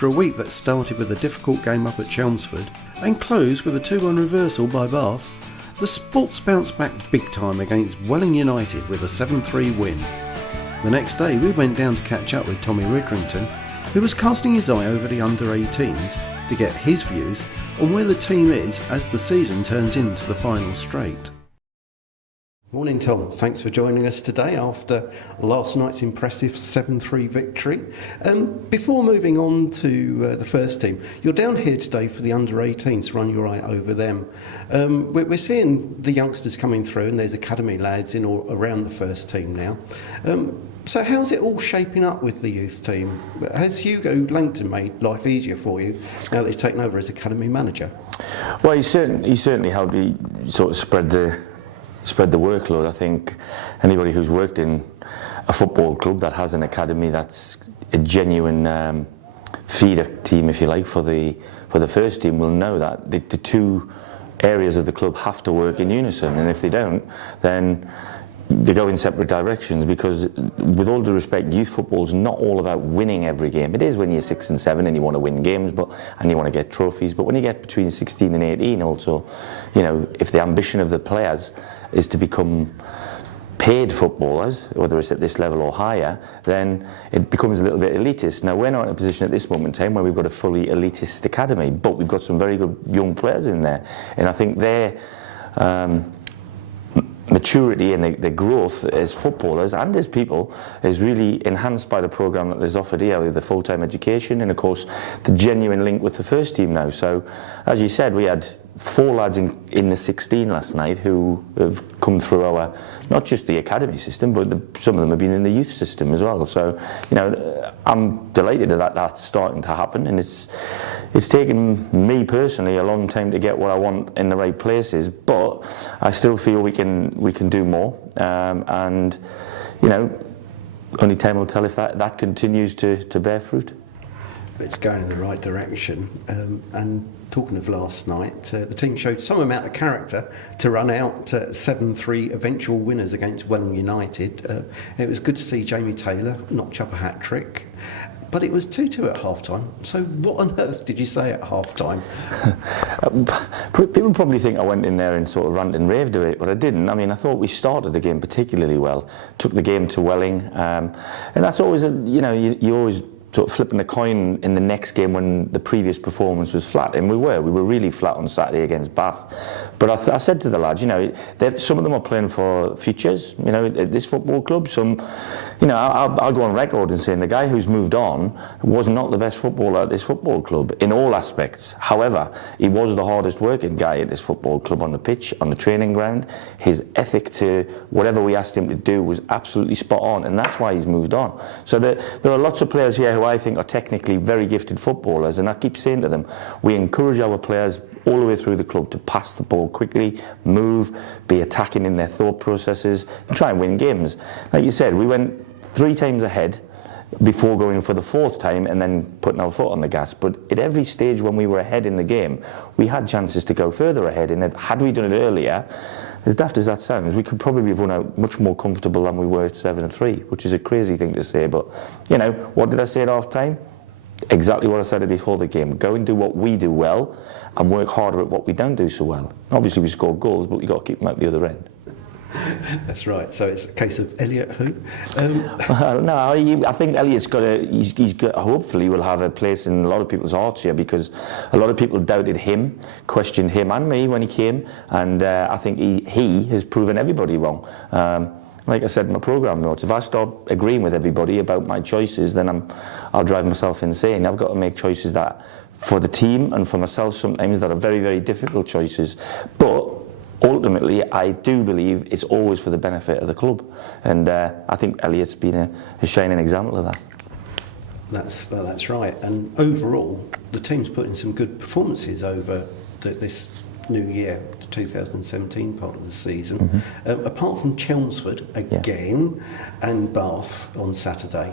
After a week that started with a difficult game up at Chelmsford and closed with a 2-1 reversal by Bath, the Sports bounced back big time against Welling United with a 7-3 win. The next day we went down to catch up with Tommy Widdrington, who was casting his eye over the under-18s to get his views on where the team is as the season turns into the final straight. Morning Tom, thanks for joining us today after last night's impressive 7-3 victory. Before moving on to the first team, you're down here today for the under-18s to run your eye over them. We're seeing the youngsters coming through and there's academy lads in or around the first team now. So how's it all shaping up with the youth team? Has Hugo Langton made life easier for you now that he's taken over as academy manager? Well, he certainly helped me sort of spread the workload. I think anybody who's worked in a football club that has an academy that's a genuine feeder team, if you like, for the first team will know that the two areas of the club have to work in unison, and if they don't, then they go in separate directions, because with all due respect, youth football is not all about winning every game. It is when you're 6 and 7 and you want to win games and you want to get trophies, but when you get between 16 and 18 also, you know, if the ambition of the players is to become paid footballers, whether it's at this level or higher, then it becomes a little bit elitist. Now, we're not in a position at this moment in time where we've got a fully elitist academy, but we've got some very good young players in there, and I think their maturity and their growth as footballers and as people is really enhanced by the programme that is offered here with the full-time education and of course the genuine link with the first team now. So as you said, we had 4 lads in the 16 last night who have come through our, not just the academy system, but some of them have been in the youth system as well. So, you know, I'm delighted that that's starting to happen, and it's taken me personally a long time to get what I want in the right places, but I still feel we can do more, and, you know, only time will tell if that continues to bear fruit. It's going in the right direction, and talking of last night, the team showed some amount of character to run out 7-3 eventual winners against Welling United. It was good to see Jamie Taylor notch up a hat-trick, but it was 2-2 at half-time. So what on earth did you say at half-time? People probably think I went in there and sort of ranted and raved a bit, but I didn't. I mean, I thought we started the game particularly well, took the game to Welling, and that's always, you know, you always sort of flipping the coin in the next game when the previous performance was flat, and we were really flat on Saturday against Bath. But I said to the lads, you know, some of them are playing for futures, you know, at this football club. Some, you know, I'll go on record and saying the guy who's moved on was not the best footballer at this football club in all aspects. However, he was the hardest working guy at this football club on the pitch, on the training ground. His ethic to whatever we asked him to do was absolutely spot on, and that's why he's moved on. So there are lots of players here who I think are technically very gifted footballers, and I keep saying to them, we encourage our players all the way through the club to pass the ball quickly, move, be attacking in their thought processes, and try and win games. Like you said, we went 3 times ahead before going for the 4th time and then putting our foot on the gas. But at every stage when we were ahead in the game, we had chances to go further ahead, and had we done it earlier, as daft as that sounds, we could probably have run out much more comfortable than we were at 7-3, which is a crazy thing to say. But, you know, what did I say at half-time? Exactly what I said before the game. Go and do what we do well and work harder at what we don't do so well. Obviously, we score goals, but we've got to keep them out the other end. That's right. So it's a case of Elliott who? Well, no, I think Elliott's he's got, hopefully will have a place in a lot of people's hearts here, because a lot of people doubted him, questioned him and me when he came, and I think he has proven everybody wrong. Like I said in my programme notes, if I start agreeing with everybody about my choices, then I'll drive myself insane. I've got to make choices that, for the team and for myself sometimes, that are very, very difficult choices. But ultimately, I do believe it's always for the benefit of the club. And I think Elliott's been a shining example of that. That's right. And overall, the team's put in some good performances over this new year, the 2017 part of the season. Apart from Chelmsford again, and Bath on Saturday,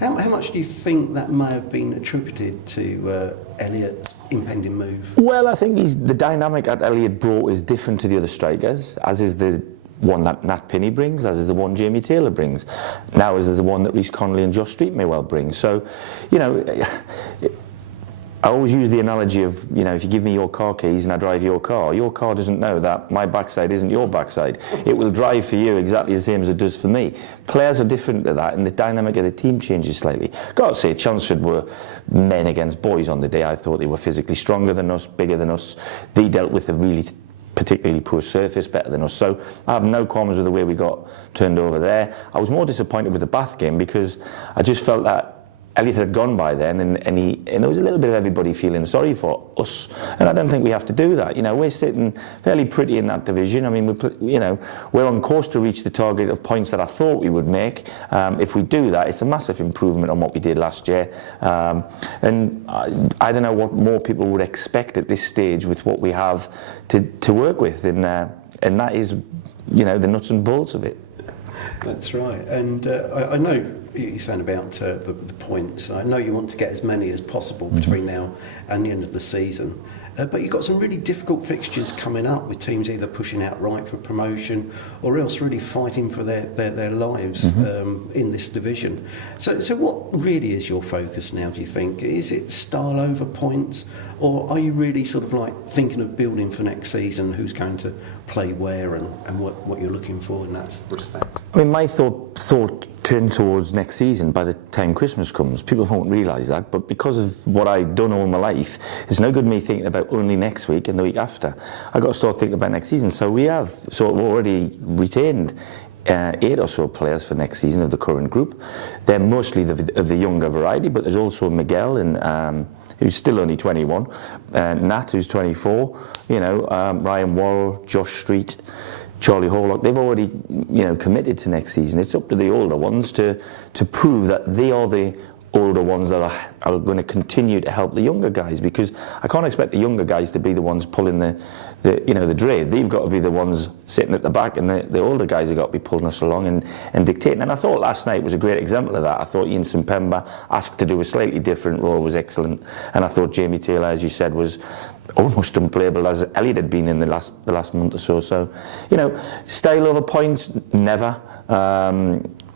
how much do you think that may have been attributed to Elliott's impending move? Well, I think the dynamic that Elliott brought is different to the other strikers, as is the one that Nat Pinney brings, as is the one Jamie Taylor brings. Now as is the one that Rhys Connolly and Josh Street may well bring. So, you know, I always use the analogy of, you know, if you give me your car keys and I drive your car doesn't know that my backside isn't your backside. It will drive for you exactly the same as it does for me. Players are different to that, and the dynamic of the team changes slightly. Got to say, Chelmsford were men against boys on the day. I thought they were physically stronger than us, bigger than us. They dealt with a really particularly poor surface better than us. So I have no qualms with the way we got turned over there. I was more disappointed with the Bath game because I just felt that Elliott had gone by then, and there was a little bit of everybody feeling sorry for us, and I don't think we have to do that. You know, we're sitting fairly pretty in that division. I mean, we're on course to reach the target of points that I thought we would make. If we do that, it's a massive improvement on what we did last year, and I don't know what more people would expect at this stage with what we have to work with, and that is, you know, the nuts and bolts of it. That's right, and I know you're saying about the points. I know you want to get as many as possible between now and the end of the season, but you've got some really difficult fixtures coming up with teams either pushing outright for promotion or else really fighting for their lives in this division. So what really is your focus now, do you think? Is it style over points, or are you really sort of like thinking of building for next season, who's going to play where and what you're looking for in that respect? I mean, my thought turned towards next season by the time Christmas comes. People won't realise that, but because of what I've done all my life, it's no good me thinking about only next week and the week after. I've got to start thinking about next season. So we have sort of already retained 8 or so players for next season of the current group. They're mostly of the younger variety, but there's also Miguel and who's still only 21, Nat, who's 24, you know, Ryan Wall, Josh Street, Charlie Horlock. They've already, you know, committed to next season. It's up to the older ones to prove that they are the older ones that are going to continue to help the younger guys, because I can't expect the younger guys to be the ones pulling the dray. They've got to be the ones sitting at the back, and the older guys have got to be pulling us along and dictating. And I thought last night was a great example of that. I thought Ian Simpemba, asked to do a slightly different role, was excellent, and I thought Jamie Taylor, as you said, was almost unplayable as Elliott had been in the last month or so. So, you know, style over points, never.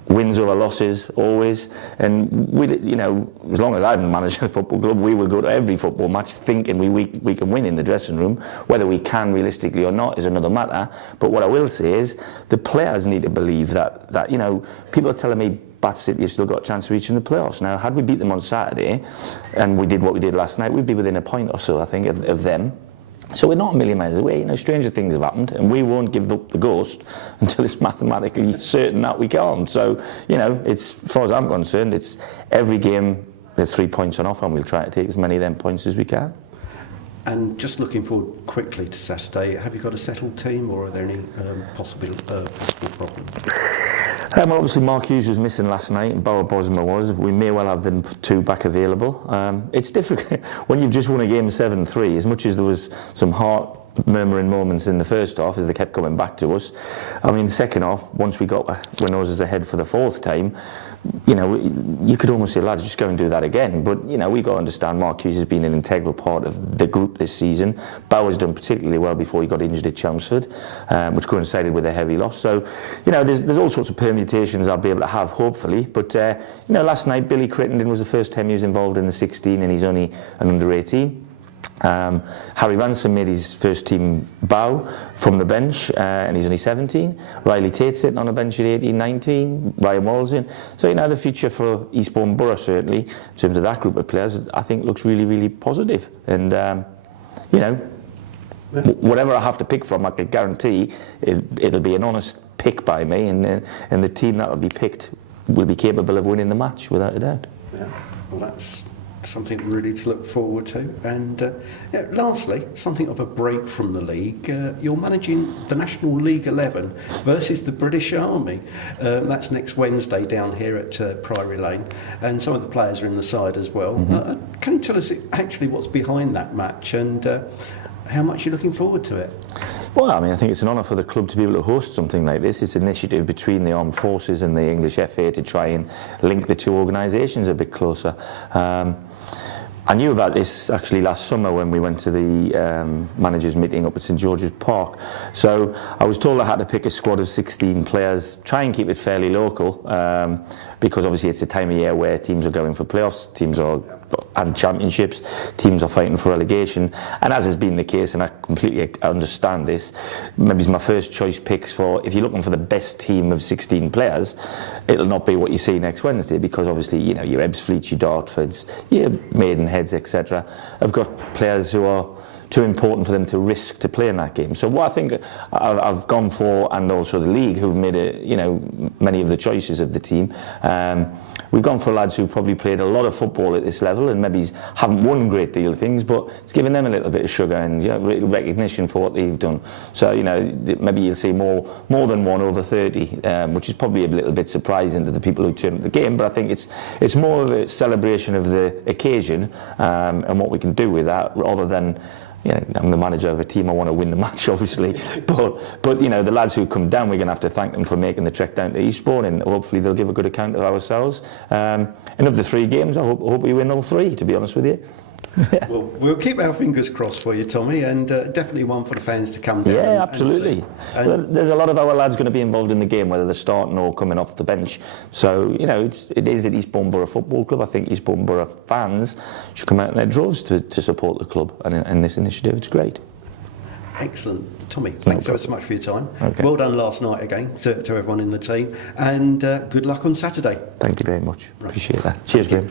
Wins over losses, always. And we, you know, as long as I've managed a football club, we will go to every football match thinking we can win in the dressing room. Whether we can realistically or not is another matter. But what I will say is the players need to believe that you know, people are telling me Bath City have still got a chance of reaching the playoffs. Now, had we beat them on Saturday, and we did what we did last night, we'd be within a point or so, I think, of them. So we're not a million miles away. You know, stranger things have happened, and we won't give up the ghost until it's mathematically certain that we can't. So, you know, it's, as far as I'm concerned, it's every game there's 3 points on offer, and we'll try to take as many of them points as we can. And just looking forward quickly to Saturday, have you got a settled team, or are there any possible problems? Well, obviously Mark Hughes was missing last night, and Borough Bosma was. We may well have them 2 back available. It's difficult when you've just won a game 7-3, as much as there was some heart murmuring moments in the first half as they kept coming back to us. I mean, the second half, once we got our noses ahead for the 4th time, you know, you could almost say, lads, just go and do that again. But, you know, we got to understand Mark Hughes has been an integral part of the group this season. Bauer's done particularly well before he got injured at Chelmsford, which coincided with a heavy loss. So, you know, there's all sorts of permutations I'll be able to have, hopefully. But, you know, last night Billy Crittenden was the first time he was involved in the 16, and he's only an under-18. Harry Ransom made his first team bow from the bench, and he's only 17. Riley Tate sitting on the bench at 18-19. Ryan Wall's in. So, you know, the future for Eastbourne Borough, certainly, in terms of that group of players, I think looks really, really positive. And, you know, whatever I have to pick from, I can guarantee it'll be an honest pick by me, and the team that will be picked will be capable of winning the match, without a doubt. Yeah, well, that's something really to look forward to. And yeah, lastly, something of a break from the league. You're managing the National League 11 versus the British Army. That's next Wednesday down here at Priory Lane, and some of the players are in the side as well. Can you tell us actually what's behind that match, and how much you're looking forward to it? Well, I mean, I think it's an honour for the club to be able to host something like this. It's an initiative between the Armed Forces and the English FA to try and link the two organisations a bit closer. I knew about this actually last summer when we went to the managers meeting up at St George's Park. So I was told I had to pick a squad of 16 players, try and keep it fairly local, because obviously it's the time of year where teams are going for playoffs, and championships, teams are fighting for relegation, and as has been the case, and I completely understand this, maybe it's my first choice picks for, if you're looking for the best team of 16 players, it'll not be what you see next Wednesday, because obviously, you know, your Ebbsfleets, your Dartfords, your Maidenheads, etc., have got players who are too important for them to risk to play in that game. So what I think I've gone for, and also the league, who've made it, you know, many of the choices of the team, we've gone for lads who've probably played a lot of football at this level and maybe haven't won a great deal of things, but it's given them a little bit of sugar and, you know, recognition for what they've done. So, you know, maybe you'll see more than one over 30, which is probably a little bit surprising to the people who turn up the game, but I think it's more of a celebration of the occasion and what we can do with that, rather than, you know, I'm the manager of a team, I want to win the match, obviously, but you know, the lads who come down, we're going to have to thank them for making the trek down to Eastbourne, and hopefully they'll give a good account of ourselves. And of the 3 games, I hope we win all 3, to be honest with you. Well, we'll keep our fingers crossed for you, Tommy, and definitely one for the fans to come down. Yeah, absolutely. Well, there's a lot of our lads going to be involved in the game, whether they're starting or coming off the bench. So, you know, it is at Eastbourne Borough Football Club. I think Eastbourne Borough fans should come out in their droves to support the club, and in this initiative, it's great. Excellent. Tommy, thanks ever so much for your time. Okay. Well done last night again to everyone in the team, and good luck on Saturday. Thank you very much. Appreciate that. Cheers, Graham.